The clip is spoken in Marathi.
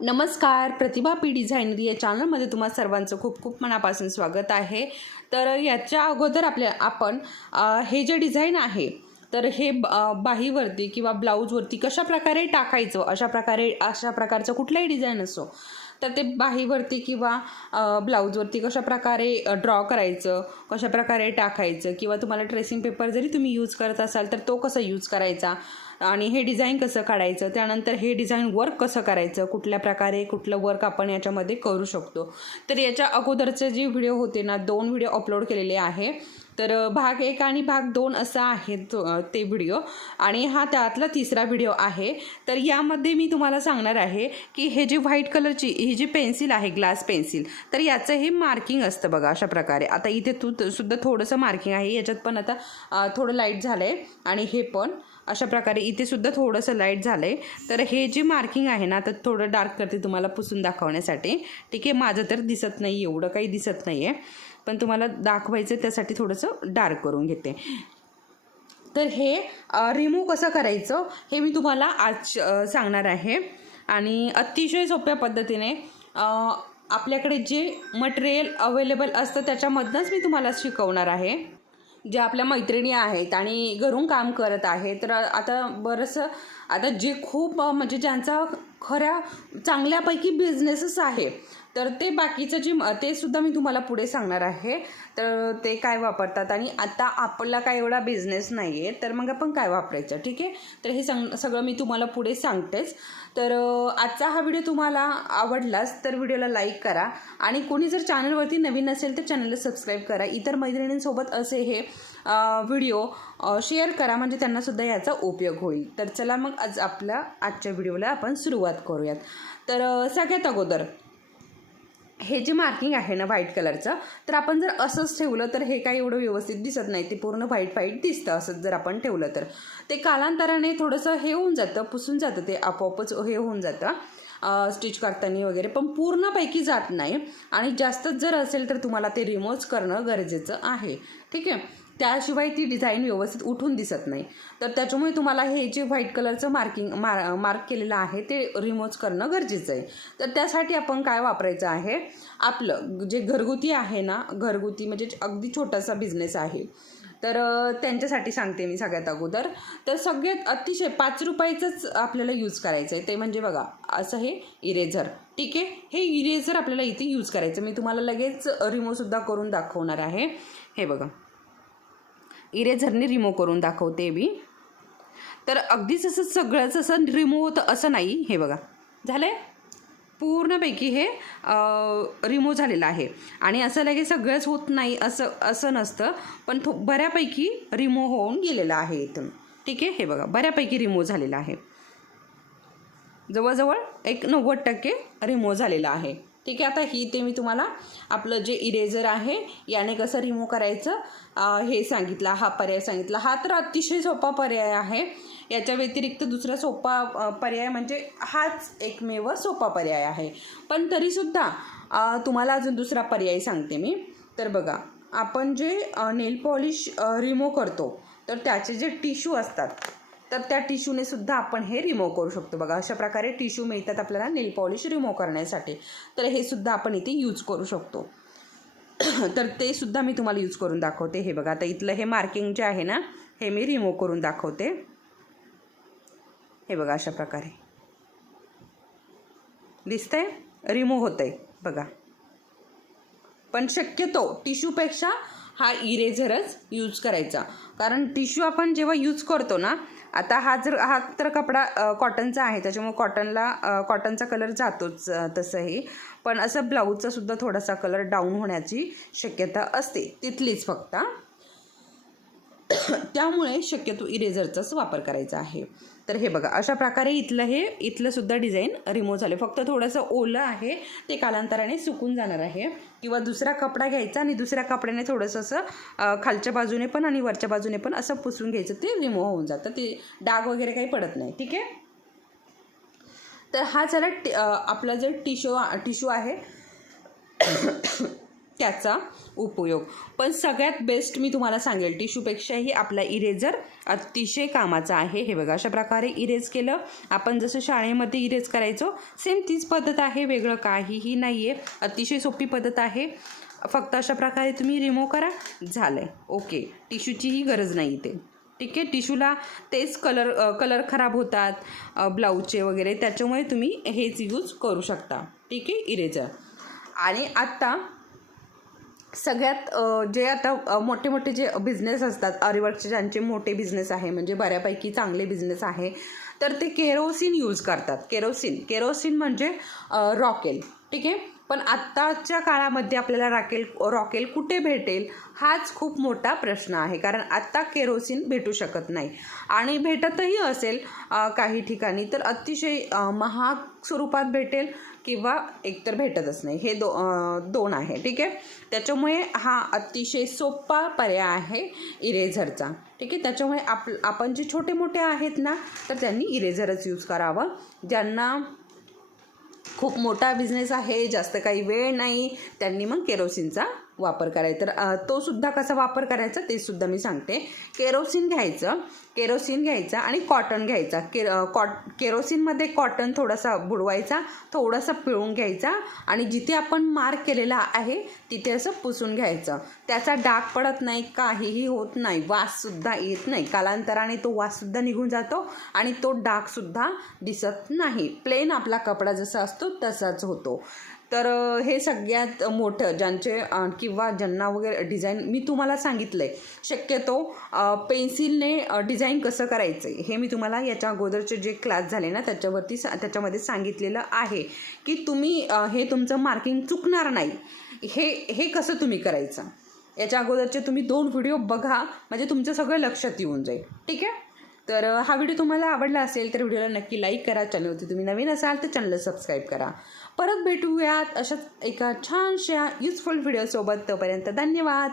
नमस्कार, प्रतिभा पी डिझायनर या चॅनलमध्ये तुम्हा सर्वांचं खूप खूप मनापासून स्वागत आहे. तर याच्या अगोदर आपण हे जे डिझाईन आहे तर हे बाहीवरती किंवा ब्लाऊजवरती कशा प्रकारे टाकायचं, अशा प्रकारचं कुठलाही डिझाईन असो तर ते बाहीवरती किंवा ब्लाऊजवरती कशा प्रकारे ड्रॉ करायचं, कशा प्रकारे टाकायचं, किंवा तुम्हाला ट्रेसिंग पेपर जरी तुम्ही यूज करत असाल तर तो कसा यूज करायचा आणि हे डिझाईन कसं काढायचं, त्यानंतर हे डिझाईन वर्क कसं करायचं, कुठल्या प्रकारे कुठलं वर्क आपण याच्यामध्ये करू शकतो. तर याच्या अगोदरचे जे व्हिडिओ होते ना, 2 व्हिडिओ अपलोड केलेले आहे. तर भाग 1 आणि भाग 2 असा आहे ते व्हिडिओ, आणि हा त्यातला तिसरा व्हिडिओ आहे. तर यामध्ये मी तुम्हाला सांगणार आहे की हे जे व्हाईट कलरची ही जी पेन्सिल आहे, ग्लास पेन्सिल, तर याचं हे मार्किंग असतं बघा अशा प्रकारे. आता इथे सुद्धा थोडंसं मार्किंग आहे, याच्यात पण आता थोडं लाईट झालं आहे, आणि हे पण अशा प्रकारे इथे सुद्धा थोडंसं लाईट झालं आहे. तर हे जे मार्किंग आहे ना, तर थोडं डार्क करते तुम्हाला पुसून दाखवण्यासाठी. ठीक आहे, माझं तर दिसत नाही, एवढं काही दिसत नाही आहे, पण तुम्हाला दाखवायचं त्यासाठी थोडंसं डार्क करून घेते. तर हे रिमूव्ह कसं करायचं हे मी तुम्हाला आज सांगणार आहे, आणि अतिशय सोप्या पद्धतीने आपल्याकडे जे मटेरियल अवेलेबल असतं त्याच्यामधनंच मी तुम्हाला शिकवणार आहे. जे आपल्या मैत्रिणी आहेत आणि घरून काम करत आहे, तर आता जे खूप म्हणजे ज्यांचा खऱ्या चांगल्यापैकी बिझनेसच आहे, तर ते बाकीचं ते सुद्धा मी तुम्हाला पुढे सांगणार आहे. तर ते काय वापरतात, आणि आता आपला काय एवढा बिझनेस नाही आहे, तर मग आपण काय वापरायचं. ठीक आहे, तर हे सगळं मी तुम्हाला पुढे सांगतेच. तर आजचा हा व्हिडिओ तुम्हाला आवडलाच तर व्हिडिओला लाईक करा, आणि कोणी जर चॅनलवरती नवीन असेल तर चॅनलला सबस्क्राईब करा. इतर मैत्रिणींसोबत असे हे व्हिडिओ शेअर करा, म्हणजे त्यांनासुद्धा याचा उपयोग होईल. तर चला मग आजच्या व्हिडिओला आपण सुरुवात करूयात. तर सगळ्यात अगोदर हे जे मार्किंग आहे ना व्हाईट कलरचं, तर आपण जर असंच ठेवलं तर हे काही एवढं व्यवस्थित दिसत नाही, ते पूर्ण व्हाईट दिसतं. असंच जर आपण ठेवलं तर ते कालांतराने थोडंसं हे होऊन जातं, पुसून जातं, ते आपोआपच हे होऊन जातं स्टिच करताना वगैरे, पण पूर्णपैकी जात नाही. आणि जास्तच जर असेल तर तुम्हाला ते रिमूव्ह करणं गरजेचं आहे. ठीक आहे, त्याशिवाय ती डिझाईन व्यवस्थित उठून दिसत नाही. तर त्याच्यामुळे तुम्हाला हे जे व्हाईट कलरचं मार्क केलेलं आहे ते रिमूव्ह करणं गरजेचं आहे. तर त्यासाठी आपण काय वापरायचं आहे, आपलं जे घरगुती आहे ना, घरगुती म्हणजे अगदी छोटासा बिझनेस आहे, तर त्यांच्यासाठी सांगते मी सगळ्यात अगोदर. तर सगळ्यात अतिशय 5 रुपयाचंच आपल्याला यूज करायचं आहे. ते म्हणजे बघा असं हे इरेझर. ठीक आहे, हे इरेझर आपल्याला इथे यूज करायचं. मी तुम्हाला लगेच रिमूव्हसुद्धा करून दाखवणार आहे. हे बघा, इरेझरने रिमूव्ह करून दाखवते मी. तर अगदीच असं सगळंच असं रिमूव्ह होतं असं नाही. हे बघा झालं आहे, पूर्णपैकी हे रिमूव्ह झालेलं आहे. आणि असं लगेच सगळंच होत नाही असं नसतं, पण बऱ्यापैकी रिमूव्ह होऊन गेलेलं आहे इथून. ठीक आहे, हे बघा बऱ्यापैकी रिमूव्ह झालेलं आहे, जवळजवळ एक 90% रिमूव्ह झालेलं आहे. ठीक आहे, आता ते मी तुम्हाला आपलं जे इरेझर आहे याने कसं रिमूव्ह करायचं हे सांगितलं, हा पर्याय सांगितला. हा तर अतिशय सोपा पर्याय आहे. याच्या व्यतिरिक्त दुसरा सोपा पर्याय म्हणजे हाच एकमेव सोपा पर्याय आहे. पण तरीसुद्धा तुम्हाला अजून दुसरा पर्याय सांगते मी. तर बघा, आपण जे नेल पॉलिश रिमूव्ह करतो तर त्याचे जे टिश्यू असतात, तर त्या टिश्यूने सुद्धा आपण हे रिमूव्ह करू शकतो. बघा अशा प्रकारे टिश्यू मिळतात आपल्याला नेल पॉलिश रिमूव्ह करण्यासाठी, तर हे सुद्धा आपण इथे यूज करू शकतो. तर ते सुद्धा मी तुम्हाला यूज करून दाखवते. हे बघा, आता इथलं हे मार्किंग जे आहे ना, हे मी रिमूव्ह करून दाखवते. हे बघा अशा प्रकारे दिसतंय, रिमूव्ह होतंय बघा. पण शक्यतो टिश्यूपेक्षा हा इरेझरच यूज करायचा, कारण टिश्यू आपण जेव्हा यूज करतो ना, आता हा तर कपडा कॉटनचा आहे, त्याच्यामुळे कॉटनचा कलर जातोच तसंही, पण असं ब्लाऊजचा सुद्धा थोडासा कलर डाऊन होण्याची शक्यता असते तिथलीच फक्त. त्यामुळे शक्यतो इरेझरचाच वापर करायचा आहे. तर हे बघा अशा प्रकारे इथलं सुद्धा डिझाईन रिमूव्ह झाले. फक्त थोडंसं ओलं आहे, ते कालांतराने सुकून जाणार आहे. किंवा दुसरा कपडा घ्यायचा आणि दुसऱ्या कपड्याने थोडंसं असं खालच्या बाजूने पण आणि वरच्या बाजूने पण असं पुसून घ्यायचं, ते रिमूव्ह होऊन जातं, ते डाग वगैरे काही पडत नाही. ठीक आहे, तर हा झाला आपला जर टिश्यू आहे त्याचा उपयोग. पण सगळ्यात बेस्ट मी तुम्हाला सांगेल, टिश्यूपेक्षाही आपला इरेझर अतिशय कामाचा आहे. हे बघा, अशा प्रकारे इरेज केलं. आपण जसं शाळेमध्ये इरेज करायचो सेम तीच पद्धत आहे, वेगळं काहीही नाही आहे. अतिशय सोपी पद्धत आहे. फक्त अशा प्रकारे तुम्ही रिमूव्ह करा, झालं आहे. ओके, टिश्यूचीही गरज नाही इथे. ठीक आहे, टिश्यूला तेच कलर खराब होतात ब्लाऊजचे वगैरे, त्याच्यामुळे तुम्ही हेच यूज करू शकता. ठीक आहे, इरेझर. आणि आत्ता सगळ्यात जे आता मोठे मोठे जे बिझनेस असतात, आरीवर्कचे ज्यांचे मोठे बिझनेस आहे, म्हणजे बऱ्यापैकी चांगले बिझनेस आहे, तर ते केरोसिन यूज करतात. केरोसिन म्हणजे रॉकेल. ठीक आहे, पण आत्ताच्या काळामध्ये आपल्याला रॉकेल कुठे भेटेल हाच खूप मोठा प्रश्न आहे. कारण आत्ता केरोसिन भेटू शकत नाही, आणि भेटतही असेल काही ठिकाणी तर अतिशय महाग स्वरूपात भेटेल, किंवा एकतर भेटतच नाही. हे दोन आहे. ठीक आहे, त्याच्यामुळे हा अतिशय सोपा पर्याय आहे इरेझरचा. ठीक आहे, त्याच्यामुळे आपण जे छोटे मोठे आहेत ना, तर त्यांनी इरेझरच यूज करावं. ज्यांना खूप मोठा बिझनेस आहे, जास्त काही वेळ नाही, त्यांनी मग केरोसिनचा वापर करायचा. तर तो सुद्धा कसा वापर करायचा ते सुद्धा मी सांगते. केरोसिन घ्यायचं आणि कॉटन घ्यायचा. केरोसिनमध्ये कॉटन थोडासा बुडवायचा, थोडासा पिळून घ्यायचा, आणि जिथे आपण मार्क केलेला आहे तिथे असं पुसून घ्यायचं. त्याचा डाग पडत नाही, काहीही होत नाही, वाससुद्धा येत नाही. कालांतराने तो वाससुद्धा निघून जातो आणि तो डागसुद्धा दिसत नाही. प्लेन आपला कपडा जसा असतो तसाच होतो. तर हे सगळ्यात मोठं ज्यांचे किंवा ज्यांना वगैरे डिझाईन मी तुम्हाला सांगितलं आहे. शक्यतो पेन्सिलने डिझाईन कसं करायचं आहे हे मी तुम्हाला याच्या अगोदरचे जे क्लास झाले ना त्याच्यामध्ये सांगितलेलं आहे, की तुम्ही हे तुमचं मार्किंग चुकणार नाही. हे कसं तुम्ही करायचं, याच्या अगोदरचे तुम्ही 2 व्हिडिओ बघा, म्हणजे तुमचं सगळं लक्षात येऊन जाईल. ठीक आहे, तर हा व्हिडिओ तुम्हाला आवडला असेल तर व्हिडिओला नक्की लाईक करा. चॅनलवरती तुम्ही नवीन असाल तर चॅनलला सबस्क्राईब करा. परत भेटूयात अशाच एका छानशा युजफुल व्हिडिओसोबत. तोपर्यंत धन्यवाद.